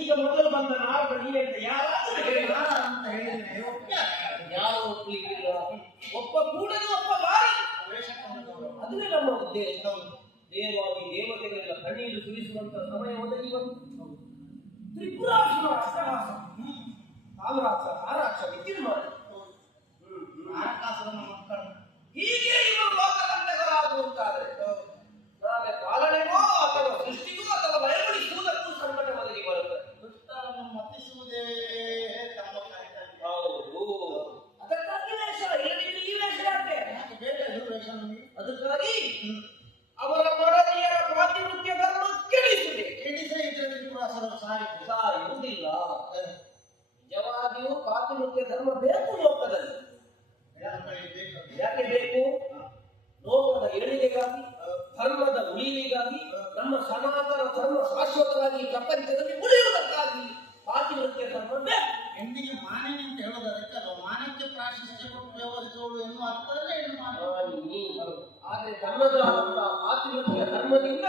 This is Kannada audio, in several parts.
ಈಗ ಮೊದಲು ಬಂದ ನಾಡು ನೀವೆಂತ ಯಾರು ಒಬ್ಬ ಕೂಡದು ಒಬ್ಬ ಬಾರ ಅದುವೇ ನಮ್ಮ ಉದ್ದೇಶ. ದೇವಾದಿ ದೇವತೆಗಳೆಲ್ಲ ಕಣ್ಣೀರು ಸುರಿಸುವಂತ ಸಮಯ ಒದಗಿ ಬಂತು. ತ್ರಿಪುರಾಸುರ ಅಟ್ಟಹಾಸ, ಕಾಮರಾಕ್ಷ ಆರಾಕ್ಷ ವಿದ್ಯುನ್ಮಾನ ಆರಕಾಸುರನ ಮಕ್ಕಳು ಹೀಗೆ ಇವರು ಲೋಕದಂಡಗಳಾಗುವಂತಾದರೆ ನಾಳೆ ಪಾಲನೆಗೋ ಅಥವಾ ಸೃಷ್ಟಿಗೂ ಅಥವಾ ಬಯಲಿಸುವುದಕ್ಕೂ ಸಂಕಟ ಒದಗಿ ಬರುತ್ತದೆ. ದುಷ್ಟರನ್ನು ಮತಿಸುವುದೇ ತಮ್ಮ ಕಾರ್ಯ. ಹೌದು, ಅದಕ್ಕಾಗಿ ವೇಷ ಇಲ್ಲದಿದ್ದು ಈ ವೇಷ ಯಾಕೆ ಬೇಡ ವೇಷ. ಅದಕ್ಕಾಗಿ ಅವರ ಮಡದಿಯರ ಪಾತಿವೃತ್ಯ ಧರ್ಮ ಕೆಡಿಸಿದೆ. ಸಾಯುವುದಿಲ್ಲ. ನಿಜವಾಗಿಯೂ ಪಾತಿವೃತ್ಯ ಧರ್ಮ ಬೇಕು ಲೋಕದಲ್ಲಿ. ಯಾಕೆ ಬೇಕು? ಲೋಕದ ಏಳಿಗೆಗಾಗಿ, ಧರ್ಮದ ಉಳಿವಿಗಾಗಿ, ನಮ್ಮ ಸನಾತನ ಧರ್ಮ ಶಾಶ್ವತವಾಗಿ ಪ್ರಪಂಚದಲ್ಲಿ ಉಳಿಯುವುದಕ್ಕಾಗಿ ಪಾತಿವೃತ್ಯ ಧರ್ಮ ಬೇಕು. ಎಂದಿಗೆ ಮಾನ್ಯ ಅಂತ ಹೇಳೋದು ಅದಕ್ಕಲ್ಲ, ಮಾನಕ್ಕೆ ಪ್ರಾಶಸ್ತ್ಯ ಕೊಟ್ಟು ವ್ಯವಹರಿಸುವುದು ಎನ್ನುವ ಅರ್ಥದಲ್ಲೇ ಆದ್ರೆ ಧರ್ಮದ ಪಾತಿವೃತ್ಯ ಧರ್ಮದಿಂದ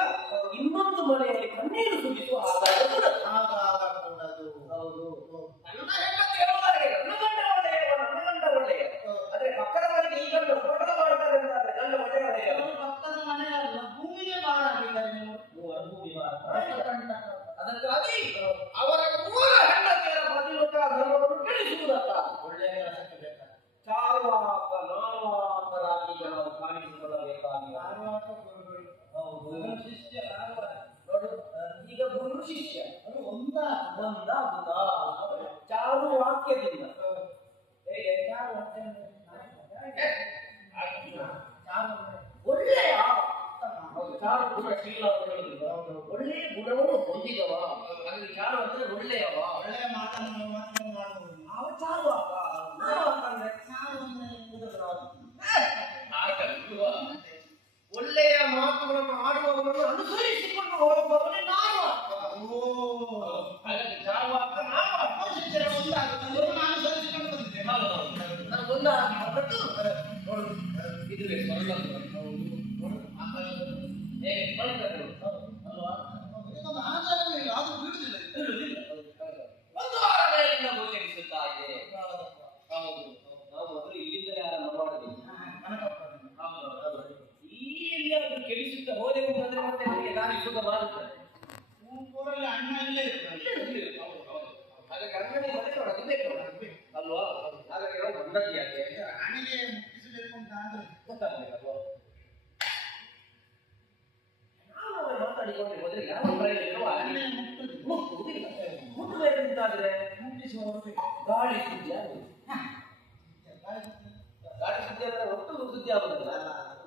ಇನ್ನೊಂದು ಮನೆಯಲ್ಲಿ ಕಣ್ಣೀರು ಸುರಿಸುವ ಆದಾಯ ಕೂಡದು. ಹೌದು, ನನ್ನ ಹೆಂಡತಿ ಹೇಳುವುದಾಗೆ ನನ್ನ ಗಂಡ ಒಳ್ಳೆಯ, ನನ್ನ ಗಂಡ ಒಳ್ಳೆಯ. ಆದ್ರೆ ಪಕ್ಕದ ಮನೆಗೆ ಈ ಗಂಡ ಹೋಟೆಲ್ ಮಾಡ್ತಾರೆ ಅಂತಾದ್ರೆ ಗಂಡ ಒಳ್ಳೆಯ. ಪಕ್ಕದ ಮನೆಯಲ್ಲ, ಭೂಮಿಗೆ ಭಾರ ಆಗಿದ್ದಾರೆ ನೀವು, ಭೂಮಿ ಭಾರ. ಅದಕ್ಕಾಗಿ ಅವರ ಮೂರ ಹೆಂಡತಿಯರ ಪಾತಿವೃತ್ಯ ಧರ್ಮವನ್ನು ಬೆಳೆಸುವುದಕ್ಕಾಗಿ ಒಳ್ಳೆಯ ಚಾರ್ವಾಕ ನಾಲ್ವಾಕರಾಗಿ ನಾವು ಕಾಣಿಸಿಕೊಳ್ಳಬೇಕಾಗಿ. ಹೌದು, ಶಿಷ್ಯ ನೋಡು, ಈಗ ಗುರು ಶಿಷ್ಯ ಅದು ಒಂದಾಗುದ ಚಾರು ವಾಕ್ಯದಿಂದ. ಹೇಗೆ ಚಾರು ವಾಕ್ಯ? ಒಳ್ಳೆಯ ಚಾರು ಗುಣಶೀಲ ಅಂತ ಹೇಳಿದ್ರು. ಒಳ್ಳೆಯ ಗುಣವನ್ನು ಹೊಂದಿದವ, ಅಲ್ಲಿ ಚಾರು ಅಂದ್ರೆ ಒಳ್ಳೆಯವ, ಒಳ್ಳೆಯ ಮಾತನ್ನು ಮಾಡುವುದು. ನಾವು ಚಾರು ಅಂತಂದ್ರೆ ಒಳ್ಳೆಯ ಮಾತುಗಳನ್ನು ಆಡುವವರನ್ನು ಅನುಸರಿಸಿಕೊಂಡು ಹೋಗುವವನೇ ನಾನು. ಹಾಗಾಗಿ ಚಾರುವಾಕ ಅನುಸರಿಸಿಕೊಂಡು ಬಂದಿದ್ದೇನೆ. ನನಗೊಂದು ಬಂದದ್ದು ನೋಡು, ಇದುವೇ ಸ್ವರ್ಣ ಒಂದು ವಾರಗಳಿಂದ ಗೋಚರಿಸುತ್ತಾ ಇದೆ. ಹೌದು, ನಾವು ಮೊದಲು ಇಲ್ಲಿಂದಲೇ ಆರಂಭ ಮಾಡಬೇಕು. ಈ ಎಲ್ಲಿಯಾದ್ರೂ ಕೆಡಿಸುತ್ತಾ ಹೋದೆವು ಅಂತಂದ್ರೆ ಮತ್ತೆ ನಮಗೆ ದಾರಿ ಸುಖ ಮಾಡುತ್ತದೆ. ಊರಲ್ಲಿ ಅಣ್ಣ ಇಲ್ಲೇ ಇರ್ತದೆ. ಹಾಗಾಗಿ ಅಣ್ಣನೇ ಮನೆ ಒಳಗೆ ಬೇಕು ಅಲ್ವಾ? ಹಾಗಾಗಿ ನಾವು ಬಂದದ್ದು ಯಾಕೆ? ಅಣ್ಣಗೆ ಮುಟ್ಟಿಸಬೇಕು ಅಂತ ಗೊತ್ತಾಗಬೇಕಲ್ವಾ? ನಾವು ಮಾತಾಡಿಕೊಂಡು ಹೋದ್ರೆ ಯಾವ ಪ್ರಯೋಜನವೂ ಮುಟ್ಟುವುದಿಲ್ಲ. ಮುಟ್ಟಬೇಕಂತಾದ್ರೆ ಮುಟ್ಟಿಸುವವರು ಗಾಳಿ ಸುದ್ದಿ ಆಗುವುದು. ಗಾಳಿ ಸುದ್ದಿ ಅಂದ್ರೆ ಒಟ್ಟು ಸುದ್ದಿ ಆಗುವುದಿಲ್ಲ.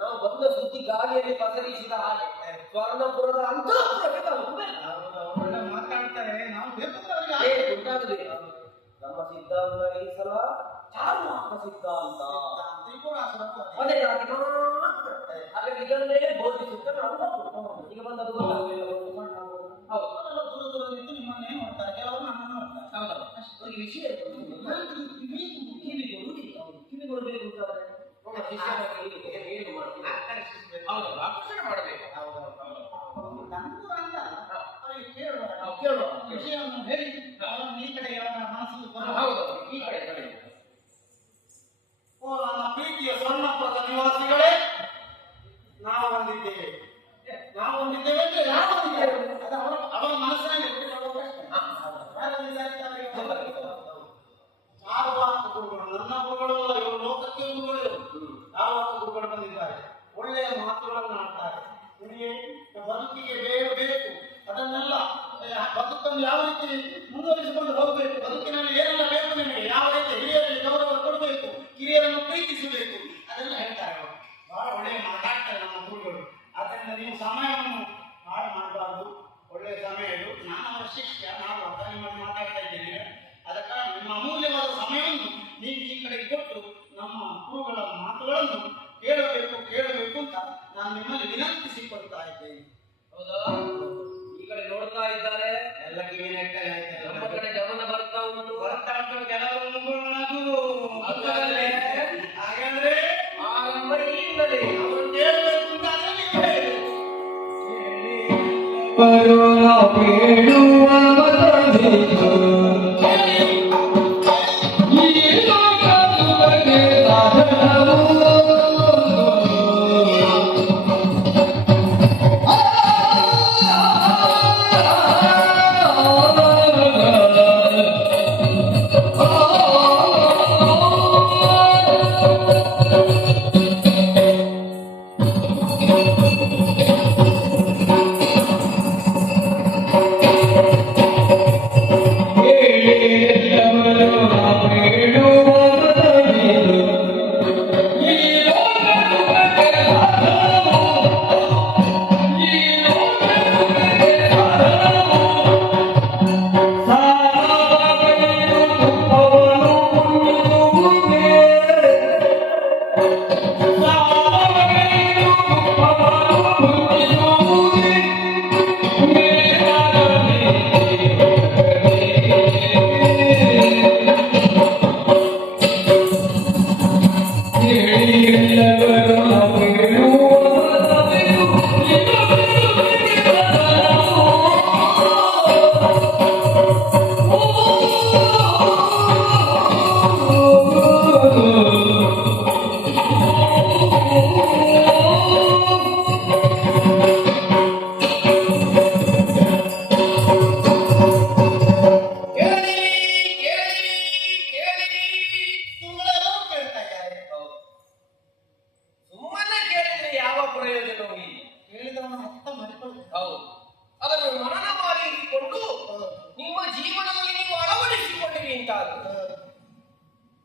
ನಾವು ಬಂದ ಸುದ್ದಿ ಗಾಳಿಯಲ್ಲಿ ಪಸರಿಸಿದ ಹಾಗೆ ಸ್ವರ್ಣಪುರದ ಅಂತಃಪುರಕ್ಕೆ ಒಳ್ಳೆ ಮಾತಾಡ್ತಾರೆ. ನಾವು ಉಂಟಾಗಬೇಕು. ನಮ್ಮ ಸಿದ್ಧಾಂತ ಈ ಸಲ ಚಾರುವಾಕ ಸಿದ್ಧಾಂತ ತ್ರಿಪುರಾಸುರರು ಅದೇನಾಗಿ ಮಾತ್ರ ಹಾಗಾಗಿ ಇದನ್ನೇ ಬೋಧಿಸುತ್ತ ನಾವು ಈಗ ಬಂದದ್ದು ಗೊತ್ತಾಗಲಿಲ್ಲ. ಹೌದು ಅವರೆಲ್ಲ ದೂರ ದೂರದಿದ್ದು ನಿಮ್ಮನ್ನೇ ನೋಡ್ತಾರೆ, ಕೆಲವರು ನನ್ನನ್ನು ನೋಡ್ತಾರೆ. ಹೌದಲ್ಲ ಅವರಿಗೆ ವಿಷಯ ಕಿವಿಗೊಡಬೇಕು ಅಂತಾರೆ ಏನು ಮಾಡ್ತೀವಿ ಹೌದಲ್ಲ ಆಕರ್ಷಣೆ ಮಾಡಬೇಕು. ನಂದು ಅಂತ ಅವರಿಗೆ ಕೇಳುವ ಕೇಳುವ ವಿಷಯವನ್ನು ಹೇಳಿ ಅವರನ್ನು ಈ ಕಡೆ ಅವರ ಮನಸ್ಸು ಹೌದು ಈ ಕಡೆ ಓ ನನ್ನ ಪ್ರೀತಿಯ ಸ್ವರ್ಣಪುರದ ನಿವಾಸಿಗಳೇ, ನಾವು ಬಂದಿದ್ದೇವೆ ಅಂದ್ರೆ ನಾವು ಬಂದಿದ್ದೇವೆ ಅದು ಅವರ ಮನಸ್ಸಿನಲ್ಲಿ ನನ್ನ ಗುರುಗಳು ಅಲ್ಲ, ಇವರು ಲೋಕಕ್ಕೆ ಗುರುಗಳು. ಯಾವ ಗುರುಗಳು ಬಂದಿದ್ದಾರೆ, ಒಳ್ಳೆಯ ಮಾತುಗಳನ್ನು ಆಡ್ತಾರೆ. ನಿಮಗೆ ಬದುಕಿಗೆ ಬೇಕು ಅದನ್ನೆಲ್ಲ ಬದುಕನ್ನು ಯಾವ ರೀತಿ ಮುಂದುವರಿಸಿಕೊಂಡು ಹೋಗಬೇಕು, ಬದುಕಿನಲ್ಲಿ ಏನೆಲ್ಲ ಬೇಕು ನಿಮಗೆ, ಯಾವ ರೀತಿ ಹಿರಿಯರಲ್ಲಿ ಗೌರವ ಕೊಡಬೇಕು, ಹಿರಿಯರನ್ನು ಪ್ರೀತಿಸಬೇಕು, ಅದೆಲ್ಲ ಹೇಳ್ತಾರೆ ಅವರು. ಬಹಳ ಒಳ್ಳೆಯ ಮಾತಾಡ್ತಾರೆ ನಮ್ಮ ಗುರುಗಳು. ಆದ್ದರಿಂದ ನೀವು ಸಮಯವನ್ನು ಹಾಳು ಮಾಡಬಾರ್ದು. ಒಳ್ಳೆಯ ಸಮಯ ಇದು. ನಾನು ಅವರ ಶಿಷ್ಯ, ನಾನು ಅರ್ಥ ನಿಮ್ಮನ್ನು ಮಾತಾಡ್ತಾ ಇದ್ದೇನೆ. ಅದಕ್ಕಾಗಿ ನಿಮ್ಮ ಅಮೂಲ್ಯವಾದ ಸಮಯವನ್ನು ನೀವು ಈ ಕಡೆ ಕೊಟ್ಟು ನಮ್ಮ ಗುರುಗಳ ಮಾತುಗಳನ್ನು ಕೇಳಬೇಕು ಅಂತ ನಾನು ನಿಮ್ಮಲ್ಲಿ ವಿನಂತಿಸಿಕೊಳ್ತಾ ಇದ್ದೇನೆ. ಹೌದಾ ಈ ಕಡೆ ನೋಡ್ತಾ ಇದ್ದಾರೆ ಎಲ್ಲ ಕಿವಿ ನೆಟ್ಟಗೆ ಆಯ್ತು. ನಮ್ಮ ಕಡೆ ಗಮನ ಬರ್ತಾ ಉಂಟು ಕೆಲವರು ಹಾಗಾದ್ರೆ ಆರಂಭ ಈಗಲೇ ಅವರು ಕೇಳಬೇಕು ಅಂತ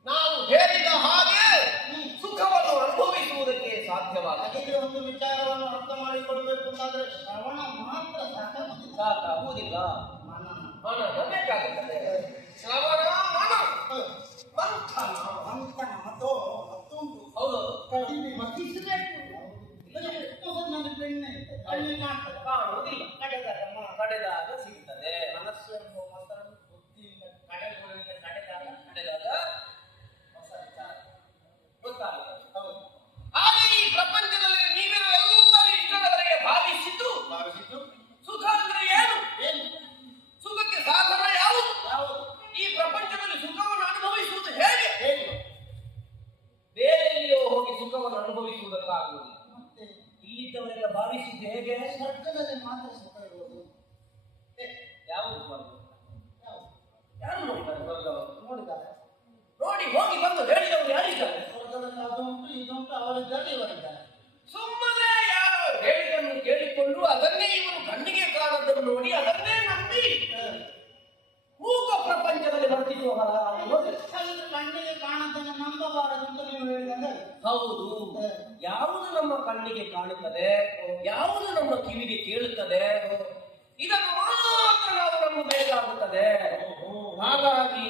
ನಾವು ಹೇಳಿದ ಹಾಗೆ ಸುಖವನ್ನು ಅನುಭವಿಸುವುದಕ್ಕೆ ಸಾಧ್ಯವಾಗಿದೆ. ಒಂದು ವಿಚಾರವನ್ನು ಅರ್ಥ ಮಾಡಿಕೊಡ್ಬೇಕು ಅಂತಾದ್ರೆ ಶ್ರವಣ ಮಾತ್ರ ಸಾಕಾಗುವುದಿಲ್ಲ, ಮನನ ಬೇಕಾಗುತ್ತದೆ. ಶ್ರವಣ ಮಂಥನ ಮತ್ತು ಮತ್ತೊಂದು ಹೌದು ಕಡಿಮೆ ಮತಿಸಬೇಕು. ನನ್ನ ಬೆಣ್ಣೆ ಕಣ್ಣಿ ಕಾಣ್ತದೆ, ಕಾಣುವುದಿಲ್ಲ, ಕಡೆದಾಗ ಸಿಗ್ತದೆ. ಮನಸ್ಸು ಎಂಬ ಮೊಸರನ್ನು ಬುದ್ಧಿಯಿಂದ ಕಡೆದಾಗ ಹೊಸ ವಿಚಾರ ಗೊತ್ತಾಗುತ್ತದೆ. ಹೌದು. ಹಾಗೆ ಈ ಪ್ರಪಂಚದಲ್ಲಿ ನೀವೆಲ್ಲ ಎಲ್ಲರೂ ಇಷ್ಟರವರೆಗೆ ಭಾವಿಸಿದ್ದು ಸುಖ ಅಂದ್ರೆ ಏನು, ಸುಖಕ್ಕೆ ಸಾಧನ ಯಾವುದು, ಈ ಪ್ರಪಂಚದಲ್ಲಿ ಸುಖವನ್ನು ಅನುಭವಿಸುವುದು ಹೇಗೆ, ಬೇರೆ ಎಲ್ಲಿಯೋ ಹೋಗಿ ಸುಖವನ್ನು ಅನುಭವಿಸುವುದಕ್ಕಾಗುವುದಿಲ್ಲ. ಇಲ್ಲಿದ್ದವರೆಲ್ಲ ಭಾವಿಸಿದ್ದು ಹೇಗೆ, ಸ್ವರ್ಗದಲ್ಲಿ ಮಾತ್ರ ಸುಖ ಇರುವುದು. ಯಾವುದು ಬರುವುದು, ಯಾರು ನೋಡಿದ್ದಾರೆ, ನೋಡಿ ಹೋಗಿ ಬಂದು ಹೇಳಿದವರು ಯಾರಿದ್ದಾರೆ, ಸ್ವರ್ಗದಲ್ಲಿ ಅದು ಉಂಟು ಇದುಂಟು, ಅವರಿದ್ದಾರೆ ಇವರಿದ್ದಾರೆ. ಸುಮ್ಮನೆ ಯಾರು ಹೇಳಿದನ್ನು ಕೇಳಿಕೊಂಡು ಅದನ್ನೇ ಇವನು ಕಣ್ಣಿಗೆ ಕಾಣದನ್ನು ನೋಡಿ ಅದನ್ನೇ ನಂಬಿ ಮೂಕ ಪ್ರಪಂಚದಲ್ಲಿ ವರ್ತಿಸುವವರ ಕಣ್ಣಿಗೆ ಕಾಣದನ್ನು ನಂಬಬಾರದು ಅಂತ ನೀವು ಹೇಳಿದಂದ್ರೆ ಹೌದು. ಯಾವುದು ನಮ್ಮ ಕಣ್ಣಿಗೆ ಕಾಣುತ್ತದೆ, ಯಾವುದು ನಮ್ಮ ಕಿವಿಗೆ ಕೇಳುತ್ತದೆ, ಇದನ್ನು ಮಾತ್ರ ನಾವು ನಂಬಬೇಕಾಗುತ್ತದೆ. ಹಾಗಾಗಿ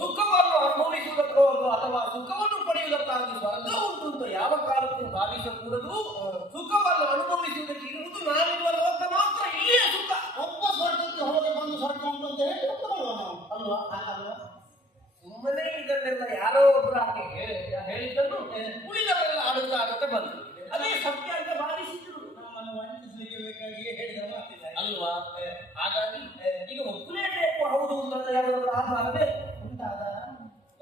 ಸುಖವನ್ನು ಅನುಭವಿಸುವುದಕ್ಕೋ ಅಥವಾ ಸುಖವನ್ನು ಪಡೆಯುವ ಶಾಶ್ವತವಾಗಿ ಸ್ವರ್ಗ ಉಂಟು ಅಂತ ಯಾವ ಕಾಲಕ್ಕೂ ಭಾವಿಸಕೂಡದು. ಸುಖವನ್ನು ಅನುಭವಿಸುವುದಕ್ಕೆ ಇರುವುದು ನಾವಿರುವ ಲೋಕ ಮಾತ್ರ, ಇಲ್ಲಿಯೇ ಸುಖ. ಒಬ್ಬ ಸ್ವರ್ಗಕ್ಕೆ ಹೋಗಿ ಬಂದು ಸ್ವರ್ಗ ಉಂಟು ಅಂತ ಹೇಳಿ ಒಪ್ಪಿಕೊಳ್ಳುವ ನಾವು ಅಲ್ವಾ? ಹಾಗಲ್ವಾ? ಸುಮ್ಮನೆ ಇದನ್ನೆಲ್ಲ ಯಾರೋ ಒಬ್ರು ಹಾಗೆ ಹೇಳಿದ್ದನ್ನು ಉಳಿದವರೆಲ್ಲ ಆಡುತ್ತಾ ಬಂದು ಅದೇ ಸತ್ಯ ಅಂತ ಭಾವಿಸಿದ್ರು. ನಮ್ಮನ್ನು ವಂಚಿಸಲಿಕ್ಕೆ ಬೇಕಾಗಿಯೇ ಹೇಳಿದ ಮಾತಿಲ್ಲ ಅಲ್ವಾ? ಹಾಗಾಗಿ ಈಗ ಒಪ್ಪಲೇಬೇಕು ಹೌದು ಅಂತ ಯಾರಾದ್ರೂ ಆಧಾರ ಬೇಕು. ಉಂಟಾದ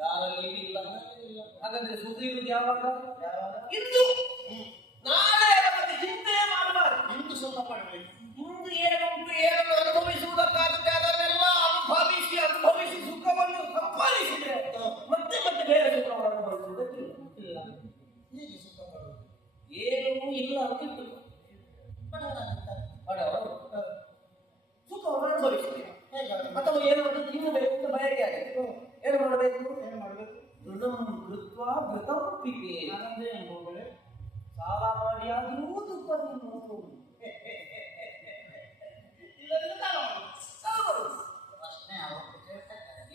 ಯಾರಲ್ಲಿ ಇಲ್ಲ. ಹಾಗಾದ್ರೆ ಸುದ್ದಿರುವುದು ಯಾವಾಗ? ಇಂದು. ನಾಳೆ ಅದರ ಬಗ್ಗೆ ಚಿಂತೆ ಮಾಡಬಾರದು. ಇಂದು ಸುಖ ಪಡಬೇಕು. ಇಂದು ಏನುಂಟು ಏನನ್ನು ಅನುಭವಿಸುವುದಕ್ಕಾಗುತ್ತೆ ಅದನ್ನೆಲ್ಲ ಅನುಭವಿಸಿ ಸುಖವನ್ನು ಸಂಪಾದಿಸಿದ್ರೆ ಮತ್ತೆ ಬೇರೆ ಸುಖವನ್ನು ಅನುಭವಿಸುವುದಕ್ಕಿಲ್ಲ. ಇಲ್ಲ ಹೀಗೆ ಸುಖ ಪಡುವುದು ಏನೂ ಇಲ್ಲ ಅಂತಿತ್ತು. ಬಡವರು ಸುಖವನ್ನು ಅನುಭವಿಸಬೇಕು ಅಥವಾ ಏನಾದರೂ ತಿನ್ನಬೇಕು ಅಂತ ಬಯಕೆ ಆಗಿದೆ. ಏನು ಮಾಡಬೇಕು? ಕೃತ್ವ ಘೃತಂ ಪಿಬೆ. ಸಾಲ ಮಾಡಿ ಆದರೂ ತುಪ್ಪ ತಿನ್ನುವುದು.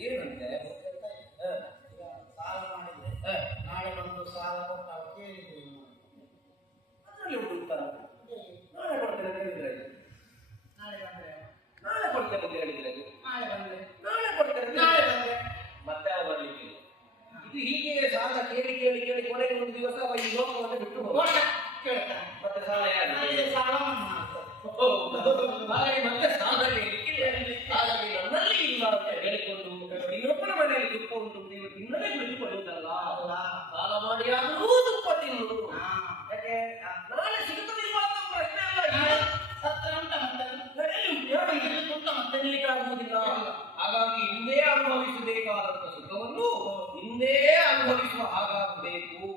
ಏನಂತೆ ಸಾಲ ಮಾಡಿದ್ರೆ ನಾಳೆ ಬಂದು ಸಾಲ ಕೊಟ್ಟು ಕೇಳಿದ್ರಿ ಅದರಲ್ಲಿ ಉಂಟು. ನಾಳೆ ಕೊಡ್ತೇನೆ ಅಂತ ಹೇಳಿದ್ರೆ ನಾಳೆ ಬಂದ್ರೆ ನಾಳೆ ಕೊಡ್ತೇನೆ ಅಂತ ಹೇಳಿದ್ರೆ ನಾಳೆ ಬಂದ್ರೆ ನಾಳೆ ಕೊಡ್ತೇನೆ ನಾಳೆ ಬಂದ್ರೆ ಮತ್ತೆ ಅವ ಬರ್ಲಿಕ್ಕೆ ಇದು ಹೀಗೆ ಸಾಲ ಕೇಳಿ ಕೇಳಿ ಕೇಳಿ ಕೊನೆಗೆ ಒಂದು ದಿವಸ ಅವ ಈ ಲೋಕವನ್ನು ಬಿಟ್ಟು ಹೋಗ್ತಾನೆ. ಕೇಳ್ತಾನೆ ಮತ್ತೆ ಸಾಲ ಯಾರು? ಸಾಲ ಮನ್ನಾ ಆಗ್ತದೆ. ಹಾಗಾಗಿ ಮತ್ತೆ ಸಾಲ ಹಾಗಾಗಿ ನನ್ನಲ್ಲಿ ಇಲ್ಲ ಅಂತ ಹೇಳಿಕೊಂಡು ಇನ್ನೊಬ್ಬರ ಮನೆಯಲ್ಲಿ ತುಪ್ಪ ಉಂಟು ನೀವು ತಿನ್ನಲೇ ಕುಳಿತುಕೊಳ್ಳುವುದಲ್ಲ. ಸಾಲ ಮಾಡಿ ಆದರೂ ತುಪ್ಪ ತಿನ್ನು. ಯಾಕೆ ನಾಳೆ ಸಿಗುತ್ತದಿಲ್ಲ ಅಂತ ಪ್ರಶ್ನೆ ಅಲ್ಲ. ಸತ್ರ ಉಂಟ ಮತ್ತೆ ಮತ್ತೆ ನಿಲ್ಲಿಕ್ಕಾಗುವುದಿಲ್ಲ. ಹಾಗಾಗಿ ಹಿಂದೆ ಅನುಭವಿಸಬೇಕಾದಂತ ಸುಖವನ್ನು ಹಿಂದೆ ಅನುಭವಿಸುವ ಹಾಗಾಗಬೇಕು.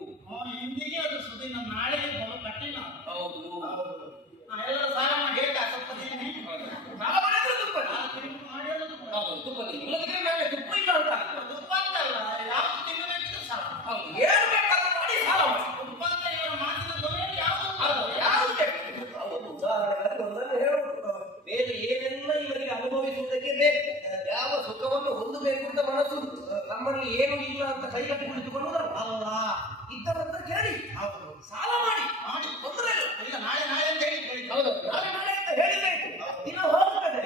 ಇಂದಿಗೆ ಅದು ಸುದ್ದಿನ ನಾಳೆಗೆ ಬಲು ಕಠಿಣ. ಹೌದು. ಎಲ್ಲರೂ ಸಾಲ ಮಾಡಿ ಹೇಳ್ತಾ ಸ್ವಲ್ಪ ತಿನ್ನಿ. ಸಾಲ ಮಾಡಿದ್ರೆ ತುಪ್ಪ ಹೌದು ತುಪ್ಪ ತಿನ್ನಿ. ಇಲ್ಲದಿದ್ರೆ ನಾಳೆ ತುಪ್ಪ ಇಲ್ಲ ಅಂತ ಆಗ್ತದೆ. ತುಪ್ಪ ಅಂತಲ್ಲ ಯಾವ್ದು ತಿನ್ನಬೇಕಿದ್ರು ಸಾಲ. ಹೌದು ಏನು ಬೇಕಾದ್ರೂ ಮಾಡಿ ಸಾಲ ಮಾಡಿ. ತುಪ್ಪ ಅಂತ ಇವರ ಮಾತಿನ ಧ್ವನಿಯಲ್ಲಿ ಯಾವುದು ಒಂದು ಉದಾಹರಣೆಗಾಗಿ ಒಂದನ್ನು ಹೇಳುವುದು. ಬೇರೆ ಏನೆಲ್ಲ ಇವರಿಗೆ ಅನುಭವಿಸುವುದಕ್ಕೆ ಬೇಕು. ಯಾವ ಸುಖವನ್ನು ಹೊಂದಬೇಕು ಅಂತ ಮನಸ್ಸು ನಮ್ಮಲ್ಲಿ ಏನು ಇಲ್ಲ ಅಂತ ಕೈಗಟ್ಟಿ ಕುಳಿತುಕೊಳ್ಳುವುದಲ್ಲ. ಇದ್ದವರನ್ನ ಕೇಳಿ ಸಾಲ ಮಾಡಿ ತೊಂದರೆ ಇಲ್ಲ. ನಾಳೆ ನಾಳೆ ಅಂತ ಹೇಳಿ ಹೌದು ನಾಳೆ ನಾಳೆ ಅಂತ ಹೇಳಿದ್ರೆ ದಿನ ಹೋಗ್ತದೆ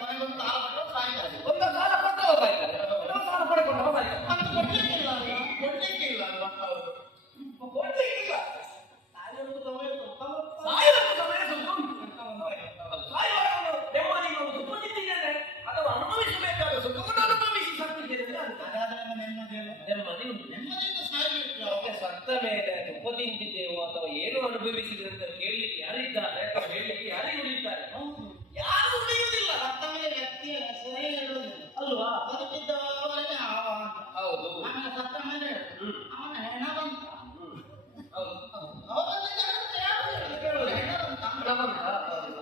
ಕೊನೆಗೊಂದು ಸಾಲ ಕೊಟ್ಟು ಸಾಯ್ತಾರೆ. ಒಂದು ಸಾಲ ಕೊಟ್ಟವ ಸಾಯ್ತಾರೆ, ಇನ್ನೊಂದು ಸಾಲ ಪಡೆಕೊಂಡವ ಸಾಯ್ತಾರೆ. ಮತ್ತೆ ಕೊಡ್ಲಿಕ್ಕೆ ಇಲ್ಲ ಅಲ್ವಾ? ಕೊಡ್ಲಿಕ್ಕೆ ಇಲ್ಲ ಅಲ್ವಾ? ಹೌದು ಕೊಡ್ಲಿಕ್ಕಿಲ್ಲ. ಸಾಯುವಂತ ಸಮಯ ಸ್ವಲ್ಪ ಸಾಯುವಂತ ಸಮಯ ಸ್ವಲ್ಪ ಉಂಟು. ಸಾಯುವಾಗ ನೆಮ್ಮದಿ ಒಂದು ಸುಖ ತಿಂದಿದ್ದೇನೆ ಅಥವಾ ಅನುಭವಿಸಬೇಕಾದ ಸುಖವನ್ನು ಅನುಭವಿಸಿ ಸತ್ತಿದ್ದೇನೆ ಅಂತ ಹಾಗಾದ್ರೆ ನೆಮ್ಮದಿ ಅಲ್ಲ. ನೆಮ್ಮದಿ ಉಂಟು. ನೆಮ್ಮದಿಯಿಂದ ಸಾಯಬೇಕು. ಅವಕ್ಕೆ ಸತ್ತ ಮೇಲೆ ತುಪ್ಪ ತಿಂದಿದ್ದೇವೋ ಅಥವಾ ಏನು ಅನುಭವಿಸಿದೆ ಅಂತ ಕೇಳಲಿಕ್ಕೆ ಯಾರಿದ್ದಾರೆ ಅಥವಾ ಹೇಳಲಿಕ್ಕೆ ಯಾರಿಗೆ ಉಳಿತಾರೆ? ಯಾರು ಉಳಿಯುವುದಿಲ್ಲ. ಸತ್ತ ಮೇಲೆ ವ್ಯಕ್ತಿಯ ಹೆಸರೇ ಹೇಳುವುದಿಲ್ಲ ಅಲ್ವಾ? ಬದುಕಿದ್ದವರೆಗೆ ಅವ ಅಂತ. ಹೌದು. ಆಮೇಲೆ ಸತ್ತ ಮೇಲೆ ಅವನ ಹೆಣ ಬಂತ. ಹೌದು. ಅವರನ್ನ ಜನರು ಯಾರು ಕೇಳುವುದು? ಹೆಣ ಬಂತ. ಹಣ ಬಂತ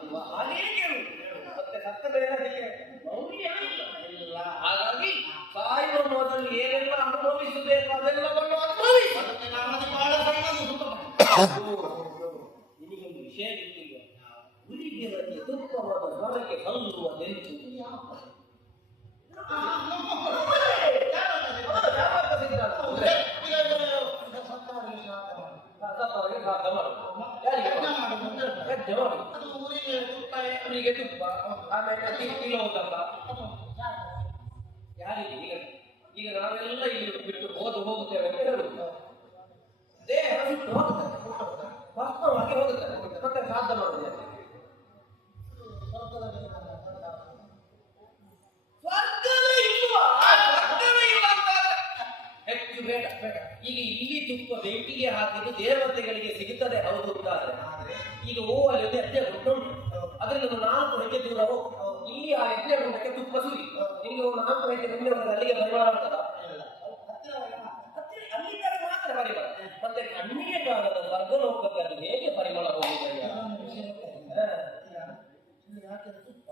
ಅಲ್ವಾ? ಹಾಗೇ ಕೇಳುವುದು. ಮತ್ತೆ ಸತ್ತ ಮೇಲೆ ಅದಕ್ಕೆ ಮೌಲ್ಯ ಇಲ್ಲ. ಹಾಗಾಗಿ ಸಾಯುವ ಮೊದಲು ಏನೆಲ್ಲ ಅನುಭವಿಸಬೇಕು ಅದೆಲ್ಲವನ್ನು ಅನುಭವಿಸಿ. ಅದಕ್ಕೆ ನಮ್ಮದು ಬಹಳ ಸಣ್ಣದು ಸುಖ. ನಿನಗೊಂದು ವಿಷಯ ಗೊತ್ತಿಲ್ಲ. ಹುಲಿಗೆ ನನಗೆ ತುಪ್ಪವಾದ ಸ್ವರಕ್ಕೆ ಕಲ್ಲುವ ನೆನಪು ಅವರಿಗೆ ತುಪ್ಪ ಆಮೇಲೆ ತಿನ್ನೋದಲ್ಲ ಯಾರಿಗೆ ಈಗ ನಾವೆಲ್ಲ ಇಲ್ಲಿ ಬಿಟ್ಟು ಹೋಗುತ್ತೇವೆ ಅಂತ ಹೇಳುದು. ದೇಹ ಬಿಟ್ಟು ಹೋಗುತ್ತದೆ, ವಾಸ್ತವವಾಗಿ ಹೋಗುತ್ತದೆ. ಮತ್ತೆ ಸಾಧ್ಯ ಮಾಡುತ್ತದೆ. ಸ್ವರ್ಗವೇ ಇಲ್ವಾ? ಸ್ವರ್ಗವೇ ಇಲ್ಲ ಅಂತ ಹೆಚ್ಚು ಬೇಡ ಬೇಡ. ಈಗ ಇಲ್ಲಿ ತುಪ್ಪ ಬೆಂಕಿಗೆ ಹಾಕಿದ್ದು ದೇವತೆಗಳಿಗೆ ಸಿಗುತ್ತದೆ ಹೌದು ಅಂತಾದ್ರೆ ಈಗ ಅಲ್ಲಿ ಒಂದು ಹೆಜ್ಜೆ ಗುಡ್ಡ ಉಂಟು. ಅದರಿಂದ ಒಂದು 4 ಹೆಜ್ಜೆ ದೂರ ಹೋಗು. ಇಲ್ಲಿ ಆ ಹೆಜ್ಜೆ ಗುಡ್ಡಕ್ಕೆ ತುಪ್ಪ ಸುರಿ. ನಿಮಗೆ ಒಂದು 4 ಹೆಜ್ಜೆ ಮುಂದೆ ಹೋದರೆ ಅಲ್ಲಿಗೆ ಪರಿಮಳ ಉಂಟದ? ಅಲ್ಲಿದ್ದರೆ ಮಾತ್ರ ಪರಿಮಳ. ಮತ್ತೆ ಕಣ್ಣಿಗೆ ಕಾಣದ ಸ್ವರ್ಗಲೋಕಕ್ಕೆ ಅದು ಹೇಗೆ ಪರಿಮಳ ಹೋಗುತ್ತದೆ? ತುಪ್ಪ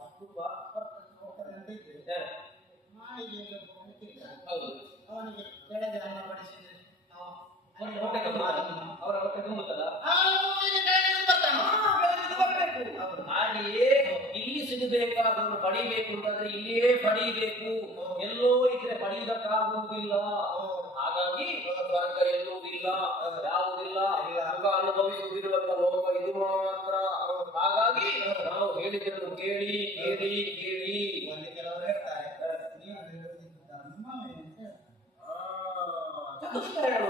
ಹೌದು. ಅವನಿಗೆ ಬೆಳಗ್ಗೆ ಅನ್ನ ಬಡಿಸಿದ್ರೆ ಅವರ ಹೊಟ್ಟೆ ತುಂಬುತ್ತಲ್ಲ ಬರ್ಬೇಕು. ಹಾಗೆಯೇ ಇಲ್ಲಿ ಸಿಗಬೇಕಾದನ್ನು ಪಡಿಬೇಕು ಅಂತಂದ್ರೆ ಇಲ್ಲಿಯೇ ಪಡೀಬೇಕು. ಎಲ್ಲೋ ಇದ್ರೆ ಪಡೆಯುವುದಕ್ಕಾಗುವುದಿಲ್ಲ. ಹಾಗಾಗಿ ಹಾಗಾಗಿ ಸ್ವರ್ಗ ಎನ್ನುವುದಿಲ್ಲ, ಯಾವುದಿಲ್ಲ, ಸುಖ ಅನುಭವಿಸುವುದಿರುವಂತ ಲೋಕ ಇದು ಮಾತ್ರ. ಹಾಗಾಗಿ ನಾವು ಹೇಳಿದ್ದನ್ನು ಕೇಳಿ ಕೇಳಿ ಕೇಳಿ. ಅಲ್ಲಿ ಕೆಲವರು ಹೇಳ್ತಾರೆ ನೀವು ಹೇಳುವುದು ಧರ್ಮವೇ ಅಂತ. ಚತುಷ್ಟಯಗಳು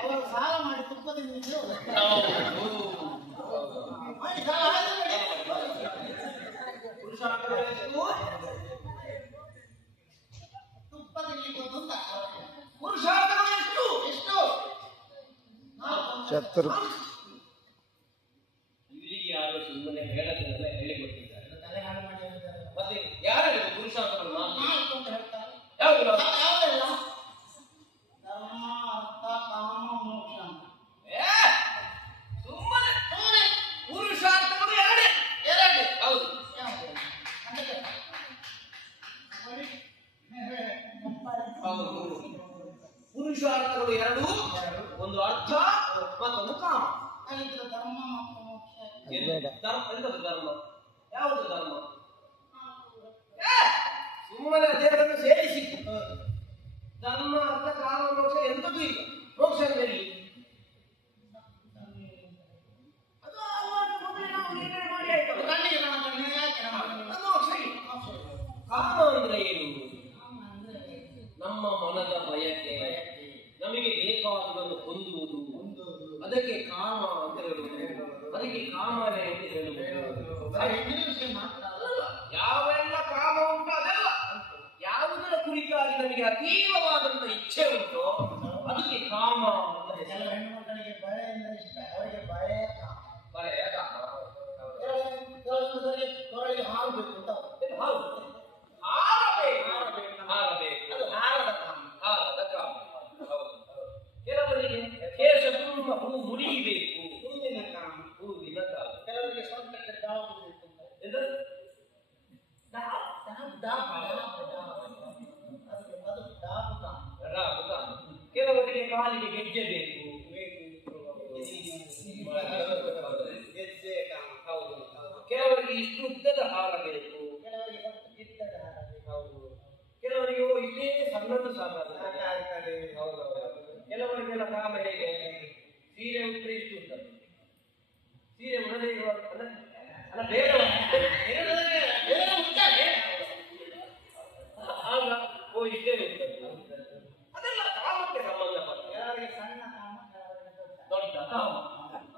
ಅವರು ಸಾಲ ಮಾಡಿ ತುಪ್ಪದ ಚತುರ್ ಇಲ್ಲಿ ಯಾರು ಸುಮ್ಮನೆ ಹೇಳೋದನ್ನೆಲ್ಲ ಹೇಳಿ ಕೊಟ್ಟಿದ್ದಾರೆ. ಮತ್ತೆ ಯಾರು ಪುರುಷಾರ್ಥಗಳು ಯಾವುದು ಸುಮ್ಮನೆ ಪುರುಷಾರ್ಥಗಳು ಎರಡೇ ಎರಡೇ. ಹೌದು, ಹೌದು. ಪುರುಷಾರ್ಥಗಳು ಎರಡು, ಒಂದು ಅರ್ಥ ಮತ್ತೊಂದು ಕಾಮ. ಧರ್ಮ ಮತ್ತು ಮೋಕ್ಷ. ಎಂತದ್ದು ಧರ್ಮ? ಯಾವುದು ಧರ್ಮ? ಸುಮ್ಮನೆ ದೇವರನ್ನು ಸೇರಿಸಿ ಧರ್ಮ ಅರ್ಥ ಕಾಮ ಮೋಕ್ಷ ಎಂತದ್ದು ಇಲ್ಲ. ಮೋಕ್ಷ ಎಲ್ಲಿ? ಕಾಮ ಅಂದ್ರೆ ಏನು? ನಮ್ಮ ಮನದ ಬಯಕೆ, ನಮಗೆ ಬೇಕಾದುದನ್ನು ಹೊಂದುವುದು, ಅದಕ್ಕೆ ಕಾಮ ಅಂತ ಹೇಳುವುದು. ಅದಕ್ಕೆ ಕಾಮನೆ ಅಂತ ಹೇಳುವುದು. ಯಾವೆಲ್ಲ ಕಾಮ ಉಂಟು ಅದೆಲ್ಲ, ಯಾವುದರ ಕುರಿತಾಗಿ ನಮಗೆ ಅತೀವವಾದಂತ ಇಚ್ಛೆ ಉಂಟು ಅದಕ್ಕೆ ಕಾಮ ಅಂತ ಕೆಲವು ಹೆಸರು. ಹೆಣ್ಣುಮಕ್ಕಳಿಗೆ ಬಳೆ ಅಂದ್ರೆ ಇಷ್ಟ, ಅವರಿಗೆ ಬಳೆಯ ಕಾಮ. ಬಳೆಯ ಕಾಮ. ತೊರಳಿಗೆ ಹಾಲು ಬೇಕು ಅಂತ ಹೌದು, ಹಾರಬೇಕು, ಹಾರಬೇಕು. ಅದು ಹಾರದ ಕಾಮ. ಹಾರದ ಕಾಮ. ಹೌದು. ಕೆಲವರಿಗೆ ಕೇಶ ತುಂಬ ಹೂ ಮುಡಿಯಬೇಕು, ಹೂವಿನ ಕಾಮ. ಹೂವಿನ ಕಾಮ. ಕೆಲವರಿಗೆ ಸ್ವಂತಕ್ಕೆ ಡಾಬು ಬೇಕು ಅಂತ. ಇದು ರಾಮ ಕಾಮ. ಕೆಲವರಿಗೆ ಕಾಲಿಗೆ ಗೆಜ್ಜೆ ಬೇಕು, ಗೆಜ್ಜೆ ಕಾಮ. ಹೌದು. ಕೆಲವರಿಗೆ ಇಷ್ಟು ಉದ್ದದ ಹಾರ ಬೇಕು, ಕೆಲವರಿಗೆ ಸ್ವಲ್ಪ ಗಿಡ್ಡದ ಹಾರ ಬೇಕು. ಹೌದು. ಕೆಲವರಿಗೆ ಇಷ್ಟೇ ಸಣ್ಣದು ಸಾಕಾಗ್ತದೆ. ಸಾಕಾಗ್ತದೆ. ಹೌದು. ಕೆಲವರಿಗೆಲ್ಲ ಕಾಮ ಹೇಗೆ? ಸೀರೆ ಉಟ್ಟರೆ ಇಷ್ಟು ಉಂಟು, ಸೀರೆ ಉಡದೇ ಇರುವ ಅಲ್ಲ ಬೇರೆ ಆಗ ಇಷ್ಟೇ ಉಂಟು. ಅದೆಲ್ಲ ಕಾಮಕ್ಕೆ ಸಂಬಂಧಪಟ್ಟ. ಕೆಲವರಿಗೆ ಸಣ್ಣ ಕಾಮ, ಕೆಲವರಿಗೆ ದೊಡ್ಡ ಕಾಮ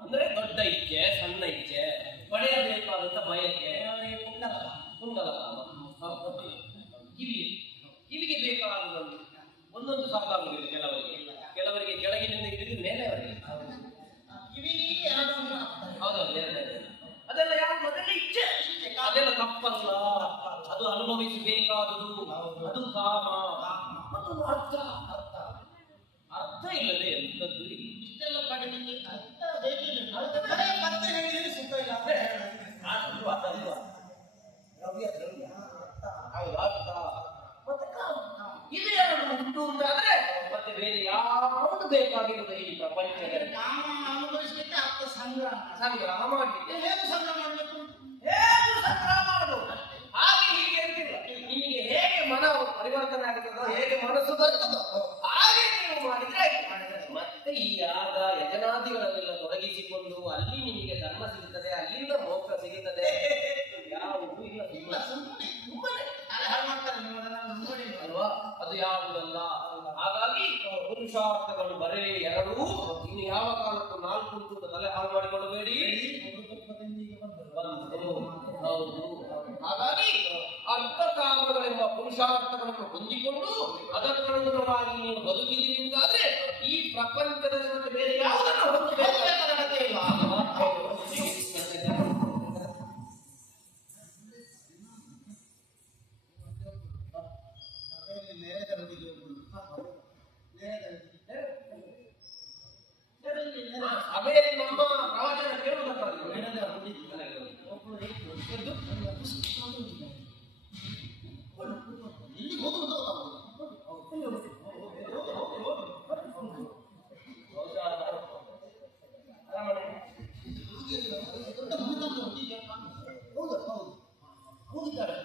ಅಂದ್ರೆ ದೊಡ್ಡ ಇಚ್ಛೆ, ಸಣ್ಣ ಇಚ್ಛೆ, ಪಡೆಯಬೇಕಾದಂತ ಬಯಕೆ. ಕೆಲವರಿಗೆ ಕುಂಡಲ ಕಾಮ. ಕುಂಡಲ ಕಾಮ. ಕಿವಿಗೆ ಬೇಕಾದುದನ್ನು ಒಂದೊಂದು ಸಾಕಾಗುವುದಿಲ್ಲ ಕೆಲವರಿಗೆ. ಕೆಲವರಿಗೆ ಕೆಳಗಿನಿಂದ ಹಿಡಿದು ಮೇಲೆವರೆಗೆ. ಕಿವಿಗೆ ಎರಡು ಅಂತ ಆಗ್ತದೆ. ಹೌದೌದು, ಎರಡನೇ. ಅದೆಲ್ಲ ಯಾರು ಮೊದಲೇ ಇಚ್ಛೆ, ಅದೆಲ್ಲ ತಪ್ಪಲ್ಲ. ಅದು ಅನುಭವಿಸಬೇಕಾದುದು, ಅದು ಕಾಮ. ಮತ್ತೊಂದು ಅರ್ಥ. ಅರ್ಥ ಇಲ್ಲದೆ ಎಂಥದ್ದು ಇಲ್ಲ. ಇಷ್ಟೆಲ್ಲ ಪಡೆದು ಸಂಗ್ರಹ ಮಾಡಲಿಕ್ಕೆ ಹೇಗೆ ಸಂಗ್ರಹ ಮಾಡಬೇಕು? ಹೇಗೂ ಸಂಗ್ರಹ ಮಾಡಬಹುದು. ಹಾಗೆ ಹೀಗೆ ಅಂತಿಲ್ಲ. ನಿಮಗೆ ಹೇಗೆ ಮನ ಪರಿವರ್ತನೆ ಆಗ್ತದೋ, ಹೇಗೆ ಮನಸ್ಸು ಬರ್ತದೋ ಹಾಗೆ ನೀವು ಮಾಡಿದ್ರೆ ಆಯ್ತು. ಮತ್ತೆ ಈ ಯಾಗ ಯಜನಾದಿಗಳನ್ನೆಲ್ಲ ತೊಡಗಿಸಿಕೊಂಡು ಅಲ್ಲಿ ನಿಮಗೆ ಧರ್ಮ ಸಿಗುತ್ತದೆ, ಅಲ್ಲಿಂದ ಮೋಕ್ಷ ಸಿಗುತ್ತದೆ, ಯಾವುದೂ ಇಲ್ಲ. ಸುಮ್ಮನೆ ಹಾಳು ಮಾಡ್ತಾರೆ ನೀವು ಅದನ್ನ ನೋಡಿ ಅಲ್ವಾ? ಅದು ಯಾವುದಲ್ಲ. ಹಾಗಾಗಿ ಪುರುಷಾರ್ಥಗಳು ಬರೇ ಎರಡು. ಇನ್ನು ಯಾವ ಕಾಲಕ್ಕೂ 4 ಅಂತ ತಲೆ ಹಾಳು ಮಾಡಿಕೊಳ್ಳಬೇಡಿ. ಹೌದು. ಹಾಗಾಗಿ ಅರ್ಥಕಾಮಗಳೆಂಬ ಪುರುಷಾರ್ಥಗಳನ್ನು ಹೊಂದಿಕೊಂಡು ಅದಕ್ಕನುಗುಣವಾಗಿ ನೀವು ಬದುಕಿದ್ದೀರಿಂದಾದ್ರೆ ಈ ಪ್ರಪಂಚದಲ್ಲಿ ಬೇರೆ ಯಾವುದನ್ನು ಹೊಂದಬೇಕಾದ ಇಲ್ಲ. ಸಭೆಯಲ್ಲಿ ನಮ್ಮ ಪ್ರವಚನ ಕೇಳುವುದಕ್ಕಾಗಿ ಇಲ್ಲಿ ಹೋಗುವುದು ಹೋಗಿದ್ದಾರೆ.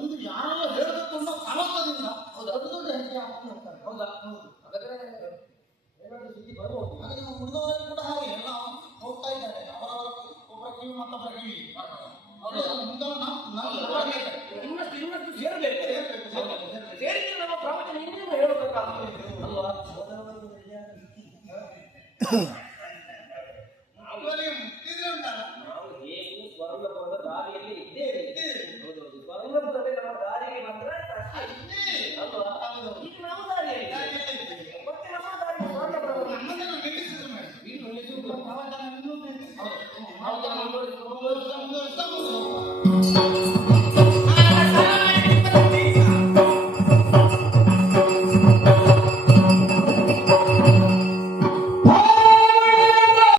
ಒಂದು ಯಾರೆಲ್ಲ ಹೇಳಬೇಕು ಅನ್ನೋ ಸಮರ್ಥದಿಂದ ದೊಡ್ಡ ದೊಡ್ಡ ಹೆಜ್ಜೆ ಹಾಕೊಂಡು ಹೋಗ್ತಾರೆ. ಹೌದಾ? ಹಾಗಾದ್ರೆ ಏನಾದ್ರೂ ಸುದ್ದಿ ಬರ್ಬೋದು. ಹಾಗೆ ನಮ್ಮ ಉಳಿದವರಲ್ಲಿ ಕೂಡ ಹಾಗೆ ಎಲ್ಲ ಹೋಗ್ತಾ ಇದ್ದಾರೆ. ಅವರವರ ಒಬ್ಬರ ಕಿವಿ ಮತ್ತೊಬ್ಬರ ಕಿವಿ ಇನ್ನಷ್ಟು ಸೇರಬೇಕು. ಸೇರಿದ್ರೆ ನಮ್ಮ ಪ್ರವಚನ ಇನ್ನೂ ಹೇಳಬೇಕಾಗ್ತದೆ ಅಲ್ವಾ? ಮುಟ್ಟಿದ್ರೆ ಉಂಟಲ್ಲ, ನಾವು ಹೇಗೂ ಸ್ವರ್ಣಪುರದ ದಾರಿಯಲ್ಲಿ ಇದ್ದೇವೆ. ಹೌದೌದು, ಸ್ವರ್ಣಪುರದಲ್ಲಿ ನಮ್ಮ ದಾರಿಗೆ ಬಂದ್ರೆ ಅಲ್ವಾ? ಈಗ ನಮ್ಮ ದಾರಿಯಲ್ಲಿ ಮತ್ತೆ ನಮ್ಮ ದಾರಿ ಸ್ವರ್ಣಪುರ ನಮ್ಮದನ್ನು ನಿಲ್ಲಿಸಿದ್ರು ಮೇಲೆ ಇನ್ನು ನಿಲ್ಲಿಸುವುದು ಪ್ರವಚನ ಇನ್ನೂ ಹೌದಾ? ಮುಂದುವರಿಸ್ತಾ